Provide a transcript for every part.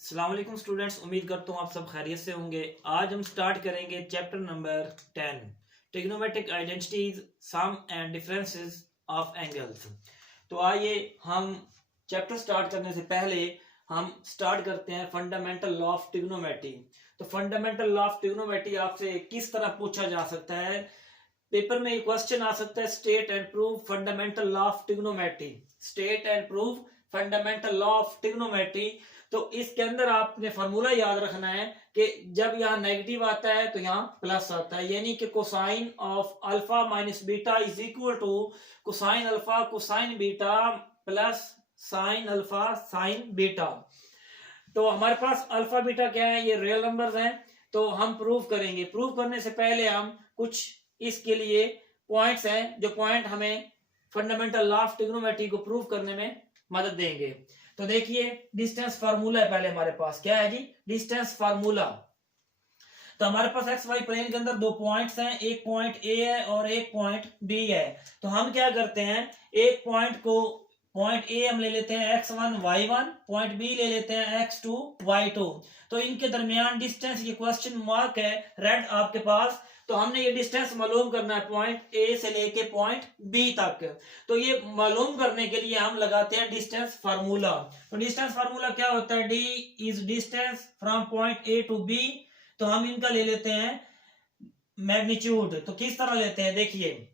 अस्सलाम वालेकुम स्टूडेंट्स, उम्मीद करता हूँ आप सब खैरियत से होंगे। आज हम स्टार्ट करेंगे chapter number 10 trigonometric identities sum and differences of angles. तो आइए हम चैप्टर स्टार्ट करने से पहले हम स्टार्ट करते हैं फंडामेंटल लॉ ऑफ ट्रिग्नोमेट्री। तो फंडामेंटल लॉ ऑफ ट्रिग्नोमेट्री आपसे किस तरह पूछा जा सकता है, पेपर में क्वेश्चन आ सकता है, state and prove fundamental law of trigonometry. State and prove fundamental law of trigonometry. तो इसके अंदर आपने फॉर्मूला याद रखना है कि जब यहाँ नेगेटिव आता है तो यहाँ प्लस आता है, यानी कि cosine of alpha minus beta is equal to cosine alpha cosine beta plus sine alpha sine beta. तो हमारे पास अल्फा बीटा क्या है, ये रियल नंबर्स हैं। तो हम प्रूव करेंगे। प्रूव करने से पहले हम कुछ इसके लिए पॉइंट्स हैं जो पॉइंट हमें फंडामेंटल लॉ ऑफ ट्रिग्नोमेट्री को प्रूव करने में मदद देंगे। तो देखिए, डिस्टेंस फार्मूला है पहले हमारे पास। क्या है जी? Distance formula. तो हमारे पास एक्स वाई प्लेन के अंदर दो पॉइंट्स हैं, एक पॉइंट ए है और एक पॉइंट बी है। तो हम क्या करते हैं, एक पॉइंट को पॉइंट ए हम ले लेते हैं x1 y1, पॉइंट बी ले लेते हैं x2 y2। तो इनके दरमियान डिस्टेंस, ये क्वेश्चन मार्क है रेड आपके पास। तो हमने ये डिस्टेंस मालूम करना है पॉइंट ए से लेके पॉइंट बी तक। तो ये मालूम करने के लिए हम लगाते हैं डिस्टेंस फार्मूला। तो डिस्टेंस फार्मूला क्या होता है? D is distance from point A to B. तो हम इनका ले लेते हैं मैग्नीट्यूड। तो किस तरह लेते हैं, देखिए,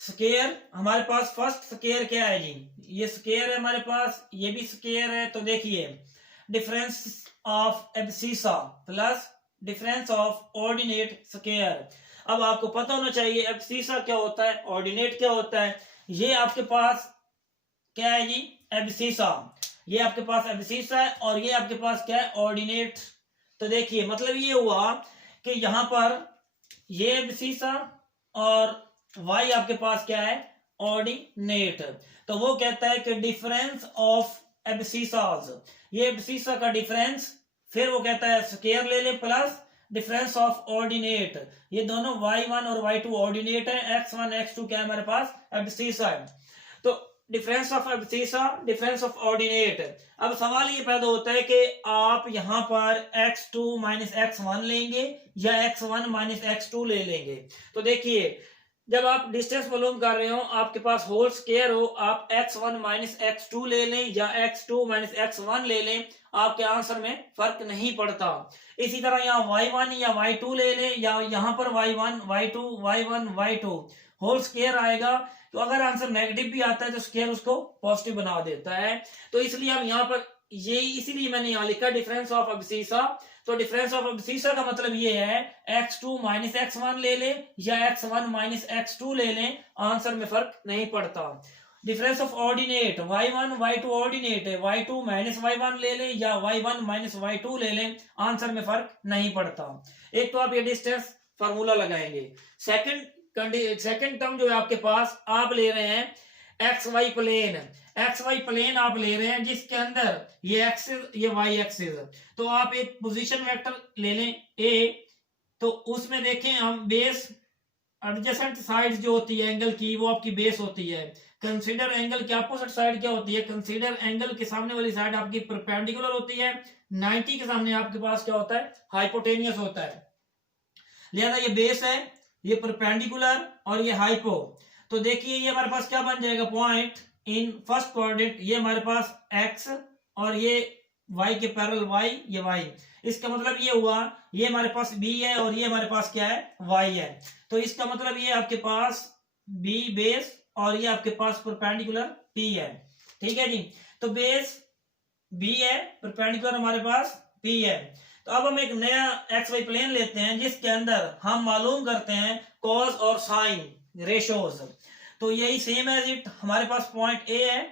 स्केयर हमारे पास फर्स्ट स्केयर क्या है जी? ये स्केयर है हमारे पास, ये भी स्केयर है। तो देखिए, difference of abscissa plus difference of ordinate square. अब आपको पता होना चाहिए एब्सिसा क्या होता है, ऑर्डिनेट क्या होता है। ये आपके पास क्या है जी? एब्सिसा। ये आपके पास एब्सिसा है और ये आपके पास क्या है? ऑर्डिनेट। तो देखिए, मतलब ये हुआ कि यहां पर ये एब्सिसा और y आपके पास क्या है? ऑर्डिनेट। तो वो कहता है कि डिफरेंस ऑफ एब्सिसास, ये एब्सिसा का डिफरेंस, फिर वो कहता है स्क्वायर ले ले प्लस डिफरेंस ऑफ ऑर्डिनेट। ये दोनों y1 और y2 ऑर्डिनेट है, x1 x2 क्या है हमारे पास? एब्सिसा है। तो difference of abscissa, difference of ordinate. अब सवाल ये पैदा होता है कि आप यहां पर x2 माइनस x1 लेंगे या x1 माइनस x2 ले लेंगे। तो देखिए, जब आप डिस्टेंस मालूम कर रहे हो, आपके पास होल स्क्वायर हो, आप x1 माइनस x2 ले लें या x2 माइनस x1 ले लें, आपके आंसर में फर्क नहीं पड़ता। इसी तरह यहाँ y1 या y2 ले लें या यहाँ पर y1 y2 y1 y2 whole square आएगा। तो अगर आंसर नेगेटिव भी आता है तो स्क्वायर उसको पॉजिटिव बना देता है। तो इसलिए हम यहाँ पर ये, इसीलिए मैंने यहाँ लिखा डिफरेंस ऑफ एब्सिसा। तो डिफरेंस ऑफ एब्सिसा का मतलब ये है x2 माइनस x1 ले लें या x1 माइनस x2 ले लें, आंसर में फर्क नहीं पड़ता। Difference of ordinate, y1 y2 ordinate है, y2 माइनस y1 ले लें या y1 माइनस y2 ले लें, आंसर में फर्क नहीं पड़ता। एक तो आप ये डिस्टेंस फार्मूला लगाएंगे। सेकंड टर्म जो है आपके पास, आप ले रहे हैं x y plane. X y plane आप ले रहे हैं जिसके अंदर ये एक्सिस ये वाई एक्सिस। तो आप एक पोजीशन वेक्टर ले लें ए। तो उसमें देखें हम बेस, एडजेसेंट साइड जो होती है एंगल की, वो आपकी बेस होती है। कंसीडर एंगल की अपोजिट साइड क्या होती है? कंसीडर एंगल के सामने वाली साइड आपकी परपेंडिकुलर होती है। 90 के सामने आपके पास क्या होता है? हाइपोटेनियस होता है। लिहाजा ये बेस है, ये परपेंडिकुलर और ये हाइपो। तो देखिए, ये हमारे पास क्या बन जाएगा? पॉइंट इन फर्स्ट क्वाड्रेंट, ये हमारे पास x और ये y के पैरेलल y, ये y। इसका मतलब ये हुआ, ये हमारे पास b है और ये हमारे पास क्या है? y है। तो इसका मतलब ये आपके पास b बेस और ये आपके पास परपेंडिकुलर p है। ठीक है जी। तो बेस b है, परपेंडिकुलर हमारे पास p है। तो अब हम एक नया एक्स वाई प्लेन लेते हैं जिसके अंदर हम मालूम करते हैं कॉस और साइन रेशोज। तो यही सेम एज इट हमारे पास पॉइंट ए है।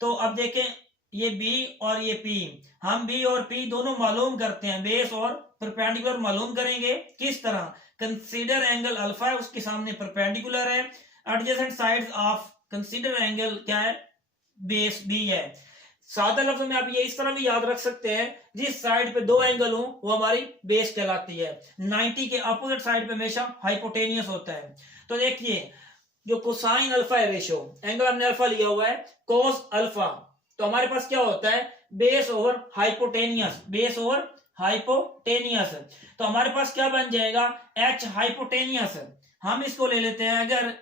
तो अब देखें, ये बी और ये पी, हम बी और पी दोनों मालूम करते हैं, बेस और परपेंडिकुलर मालूम करेंगे। किस तरह? कंसीडर एंगल अल्फा है, उसके सामने परपेंडिकुलर है। Adjacent sides of consider angle क्या है? बेस बी है। सादा लफ्ज में आप ये इस तरह भी याद रख सकते हैं, जिस साइड पे दो एंगल हो वो हमारी बेस कहलाती है। 90 के अपोजिट साइड पे हमेशा हाइपोटेनियस होता है। तो देखिए, जो कोसाइन अल्फा है रेशो, एंगल हमने अल्फा लिया हुआ है, कोस अल्फा। तो हमारे पास क्या होता है? Base over hypotenuse, base over hypotenuse. तो हमारे पास क्या बन जाएगा, एच हाइपोटेनियस। हम इसको ले लेते हैं अगर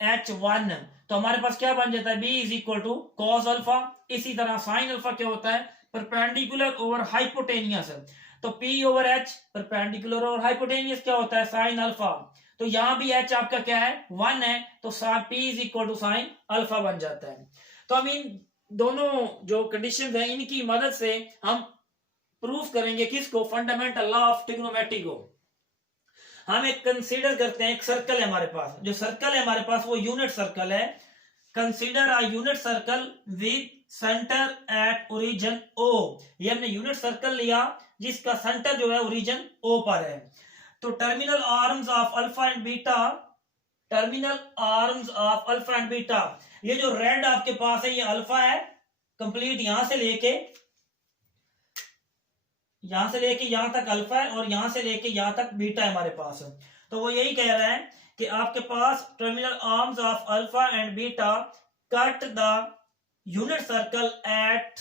H1, तो हमारे पास क्या बन जाता है, B is equal to cos alpha. इसी तरह साइन अल्फा क्या होता है, परपेंडिकुलर ओवर हाइपोटेनियस। तो P over H perpendicular over hypotenuse क्या होता है, साइन अल्फा। तो यहां भी H आपका क्या है, 1 है, तो P is equal to sine alpha बन जाता है। तो हम इन दोनों जो कंडीशंस हैं इनकी मदद से हम प्रूफ करेंगे किसको, फंडामेंटल लॉ ऑफ ट्रिग्नोमेट्री को। हम एक कंसीडर करते हैं, एक सर्कल है हमारे पास, जो सर्कल है हमारे पास वो यूनिट सर्कल है। Consider a unit circle with centre at origin O। ये हमने यूनिट सर्कल लिया जिसका सेंटर जो है ओरिजिन O पर है। तो terminal arms of alpha and beta, terminal arms of alpha and beta, ये जो रेड आपके पास है ये अल्फा है कंप्लीट, यहां से लेके यहां तक अल्फा है, और यहां से लेके यहां तक बीटा है हमारे पास। तो वो यही कह रहा है कि आपके पास terminal arms of alpha and beta cut the unit circle at,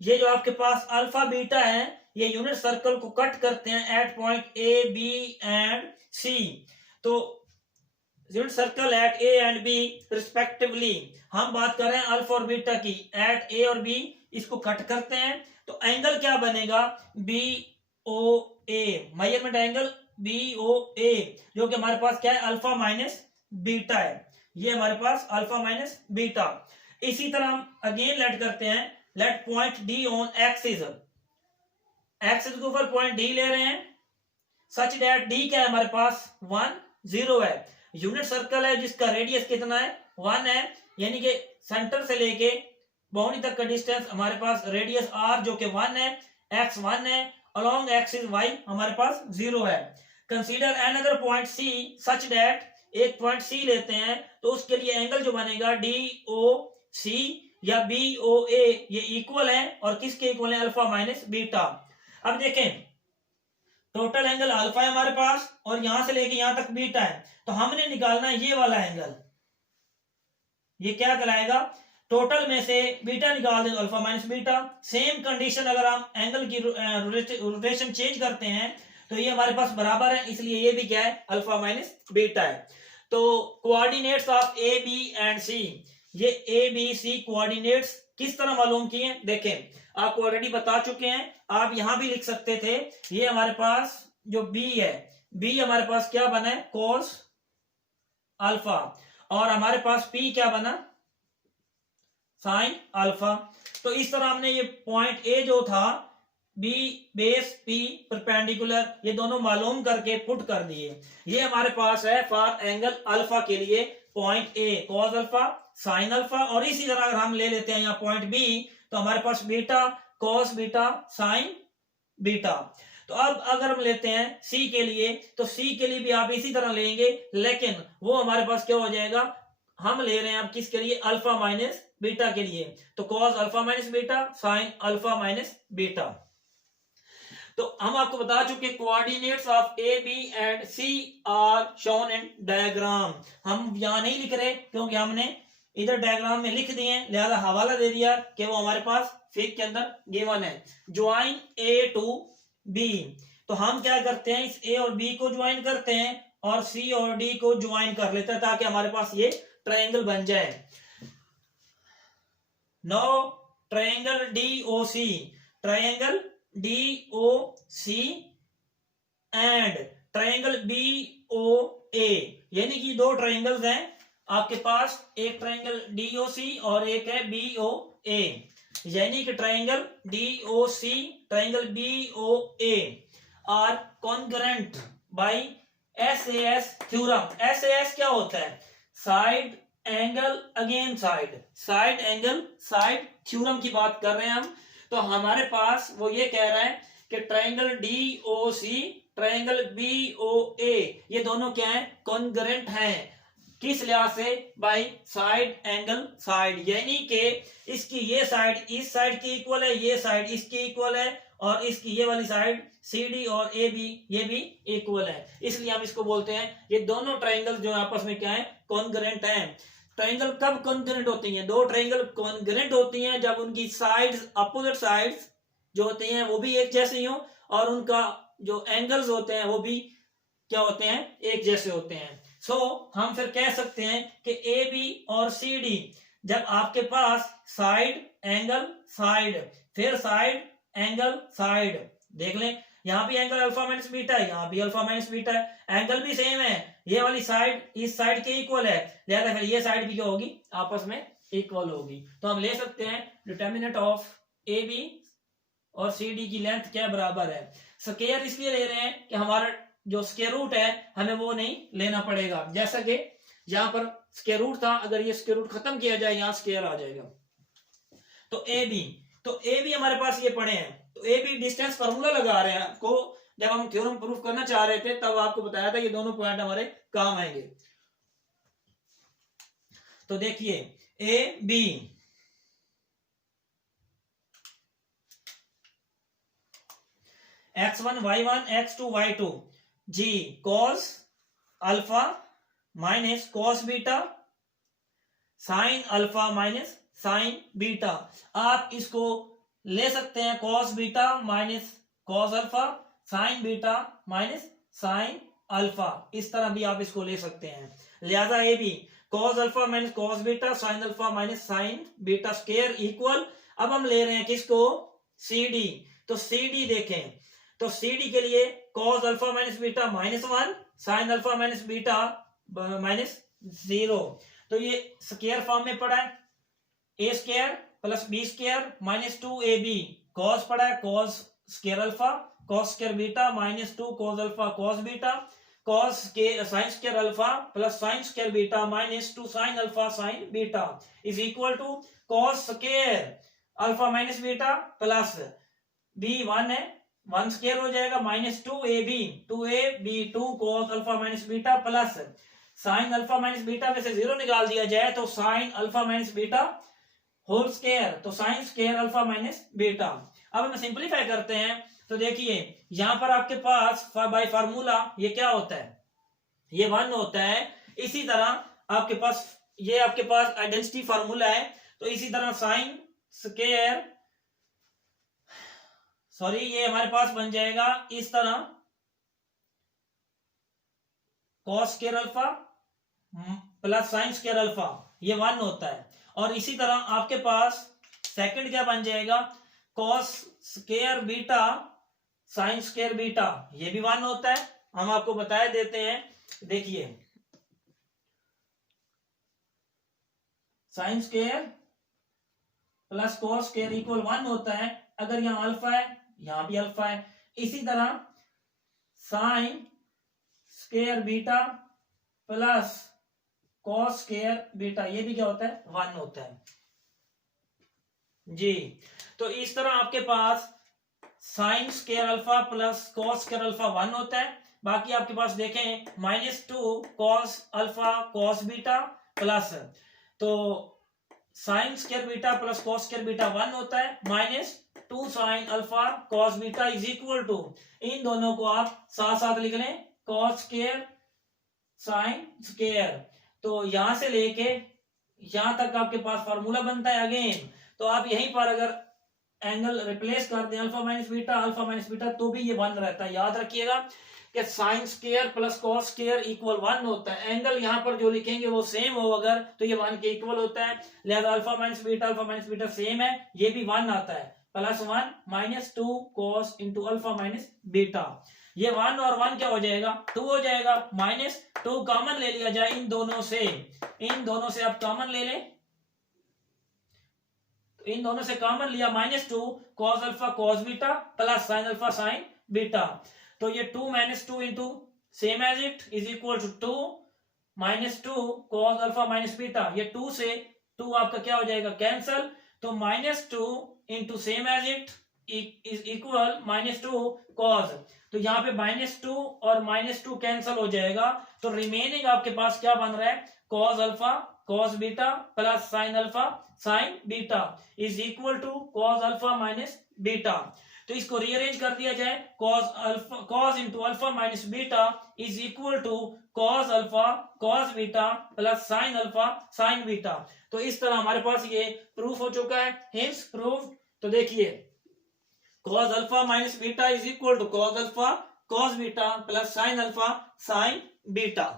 ये जो आपके पास अल्फा बीटा है ये यूनिट सर्कल को कट करते हैं at point A B and C. तो unit circle at A and B respectively, हम बात कर रहे हैं अल्फा और बीटा की, एट ए और बी इसको कट करते हैं तो एंगल क्या बनेगा, बी ओ ए, मेजरमेंट एंगल बी ओ ए, जो कि हमारे पास क्या है, अल्फा माइनस बीटा है। ये हमारे पास अल्फा माइनस बीटा। इसी तरह हम अगेन लेट करते हैं, let point D on axis, axis के ऊपर पॉइंट डी ले रहे हैं सच दैट डी क्या है हमारे पास 1 0 है। यूनिट सर्कल है जिसका रेडियस कितना है 1 है, यानी कि सेंटर से लेके बाउंड्री तक का डिस्टेंस हमारे पास रेडियस r जो कि 1 है, x 1 है, अलोंग एक्सिस y हमारे पास 0 है। Consider another point c such that, एक पॉइंट c लेते हैं तो उसके लिए एंगल जो बनेगा DOC या BOA ये इक्वल है, और किसके इक्वल है, अल्फा माइनस बीटा। अब देखें टोटल एंगल अल्फा है हमारे पास और यहां से लेके यहां तक बीटा है, तो हमने निकालना ये वाला एंगल, ये क्या कहलाएगा, टोटल में से बीटा निकाल दें तो alpha minus beta. Same condition अगर हम एंगल की रोटेशन चेंज करते हैं तो ये हमारे पास बराबर है, इसलिए ये भी क्या है, अल्फा माइनस बीटा है। तो coordinates of A B and C, ये ए बी सी कोऑर्डिनेट्स किस तरह मालूम किए, देखें आपको ऑलरेडी बता चुके हैं, आप यहां भी लिख सकते थे। ये हमारे पास जो बी है, बी हमारे पास क्या बना है, कोस अल्फा, और हमारे पास पी क्या बना, साइन अल्फा। तो इस तरह हमने ये पॉइंट ए जो था बी बेस पी परपेंडिकुलर, ये दोनों मालूम करके पुट कर दिए। ये हमारे पास है फॉर एंगल अल्फा के लिए point A cos alpha sine alpha, और इसी तरह अगर हम ले लेते हैं यहाँ पॉइंट बी तो हमारे पास beta cos beta sine beta. तो अब अगर हम लेते हैं सी के लिए, तो सी के लिए भी आप इसी तरह लेंगे, लेकिन वो हमारे पास क्या हो जाएगा, हम ले रहे हैं अब किसके लिए, अल्फा माइनस बीटा के लिए, तो cos alpha minus beta sine alpha minus beta. तो हम आपको बता चुके coordinates of A B and C are shown in diagram. हम यहां नहीं लिख रहे क्योंकि हमने इधर डायग्राम में लिख दिए, लिहाजा हवाला दे दिया कि वो हमारे पास फिग के अंदर गिवन है। ज्वाइन ए टू बी, तो हम क्या करते हैं, इस ए और बी को ज्वाइन करते हैं और सी और डी को ज्वाइन कर लेते हैं ताकि हमारे पास ये ट्रायंगल बन जाए। No triangle DOC, triangle DOC and triangle BOA, यानी कि दो ट्रायंगल्स हैं आपके पास, एक ट्रायंगल DOC और एक है BOA, यानी कि triangle DOC triangle BOA are congruent by SAS theorem. SAS क्या होता है, side angle again side, side angle side theorem की बात कर रहे हैं हम। तो हमारे पास वो ये कह रहा है कि ट्रायंगल DOC ट्रायंगल BOA ये दोनों क्या है, कॉन्ग्रुएंट हैं, किस लिहाज से, बाय साइड एंगल साइड, यानी कि इसकी ये साइड इस साइड की इक्वल है, ये साइड इसकी इक्वल है, और इसकी ये वाली साइड CD और AB ये भी इक्वल है, इसलिए हम इसको बोलते हैं ये दोनों ट्रायंगल्स जो आपस में क्या है, कॉन्ग्रुएंट हैं। ट्रायंगल कब कॉन्ग्रुएंट होती हैं? दो ट्रायंगल कॉन्ग्रुएंट होती हैं जब उनकी साइड्स, अपोजिट साइड्स जो होती हैं वो भी एक जैसी हो, और उनका जो एंगल्स होते हैं वो भी क्या होते हैं? एक जैसे होते हैं। सो हम फिर कह सकते हैं कि ए बी और सी डी, जब आपके पास साइड एंगल साइड, फिर साइड एंगल साइड, देख लें यहाँ भी एंगल अल्फा माइनस बीटा है, यहाँ भी अल्फा माइनस बीटा है, एंगल भी सेम है, ये वाली साइड इस साइड के इक्वल है, लिहाजा फिर ये साइड भी क्या होगी? आपस में इक्वल होगी। तो हम ले सकते हैं डिटर्मिनेंट ऑफ ए बी और सी डी की लेंथ क्या बराबर है। स्क्वायर इसलिए ले रहे हैं कि हमारा जो स्क्वायर रूट है हमें वो नहीं लेना पड़ेगा, जैसा कि यहाँ पर स्क्वायर रूट था, अगर ये स्क्वायर रूट खत्म किया जाए यहाँ स्क्वायर आ जाएगा। तो ए बी हमारे पास ये पड़े हैं, तो ए बी डिस्टेंस फार्मूला लगा रहे हैं आपको, जब हम थ्योरम प्रूफ करना चाह रहे थे तब आपको बताया था ये दोनों पॉइंट हमारे काम आएंगे। तो देखिए A B x1 y1 x2 y2 जी cos alpha minus cos beta sine alpha minus sine beta. आप इसको ले सकते हैं cos beta minus cos alpha, sine beta minus sine alpha, इस तरह भी आप इसको ले सकते हैं। लिहाजा A B cos alpha minus cos beta sine alpha minus sine beta square equal, अब हम ले रहे हैं किसको? C D. तो सी डी देखें, तो सी डी के लिए cos alpha minus beta minus 1 sine alpha minus beta minus 0, तो ये स्क्वायर फॉर्म में पड़ा है, A square plus B square minus 2 A B, cos पड़ा है cos square alpha cos square beta minus 2 cos alpha cos beta, cos के sine square alpha plus sine square beta minus 2 sine alpha sine beta is equal to cos square alpha minus beta plus B 1 है 1 square हो जाएगा minus 2 A B 2 cos alpha minus beta plus sine alpha minus beta में से 0 निकाल दिया जाए तो sine alpha minus beta whole square, तो sine square alpha minus beta. अब हम सिंपलीफाई करते हैं, तो देखिए यहां पर आपके पास बाय फार्मूला ये क्या होता है? ये 1 होता है। इसी तरह आपके पास ये आपके पास आइडेंटिटी फार्मूला है, तो इसी तरह साइन स्क्वायर ये हमारे पास बन जाएगा इस तरह cos square alpha plus sine square alpha, ये 1 होता है। और इसी तरह आपके पास सेकंड क्या बन जाएगा? cos square beta sine square beta, ये भी 1 होता है। हम आपको बताए देते हैं, देखिए sine square plus cos square equal 1 होता है, अगर यहाँ अल्फा है यहां भी अल्फा है। इसी तरह sign square beta plus cos square beta, ये भी क्या होता है? 1 होता है जी। तो इस तरह आपके पास sine square alpha plus cos square alpha 1 होता है। बाकी आपके पास देखें minus 2 cos alpha cos beta plus, तो sine square beta plus cos square beta 1 होता है, minus 2 sine alpha cos beta is equal to, इन दोनों को आप साथ साथ लिख लें cos स्क्वायर साइन स्क्वायर। तो यहां से लेके यहां तक आपके पास फार्मूला बनता है अगेन। तो आप यहीं पर अगर एंगल रिप्लेस कर दें अल्फा माइनस बीटा तो भी ये 1 रहता है। याद रखिएगा कि sine square plus cos square equal 1 होता है। एंगल यहां पर जो लिखेंगे वो सेम हो अगर, तो ये 1 के इक्वल होता है। लिहाजा अल्फा माइनस बीटा सेम है, ये भी 1 आता है, प्लस 1 माइनस 2 cos इंटू अल्फा माइनस बीटा, ये 1 और 1 क्या हो जाएगा? 2 हो जाएगा। माइनस 2 कॉमन ले लिया जाए इन दोनों से आप कॉमन ले लें, तो इन दोनों से कॉमन लिया, minus 2 cos alpha cos beta plus sine alpha sine beta, तो ये 2 minus 2 into same as it is equal to 2 minus 2 cos alpha minus beta, ये 2 से 2 आपका क्या हो जाएगा? कैंसल, तो minus 2 into same as it is equal minus 2 cos, तो यहाँ पे माइनस 2 और माइनस 2 कैंसल हो जाएगा, तो रिमेनिंग आपके पास क्या बन रहा है? cos alpha cos beta plus sine alpha sine beta is equal to cos alpha minus beta. तो इसको रीअरेंज कर दिया जाए, cos इंटू alpha minus beta is equal to cos alpha cos beta plus sin alpha sin beta. तो इस तरह हमारे पास ये प्रूफ हो चुका है, हेंस प्रूफ। तो देखिए cos alpha minus beta is equal to cos alpha cos beta plus sin alpha sin beta.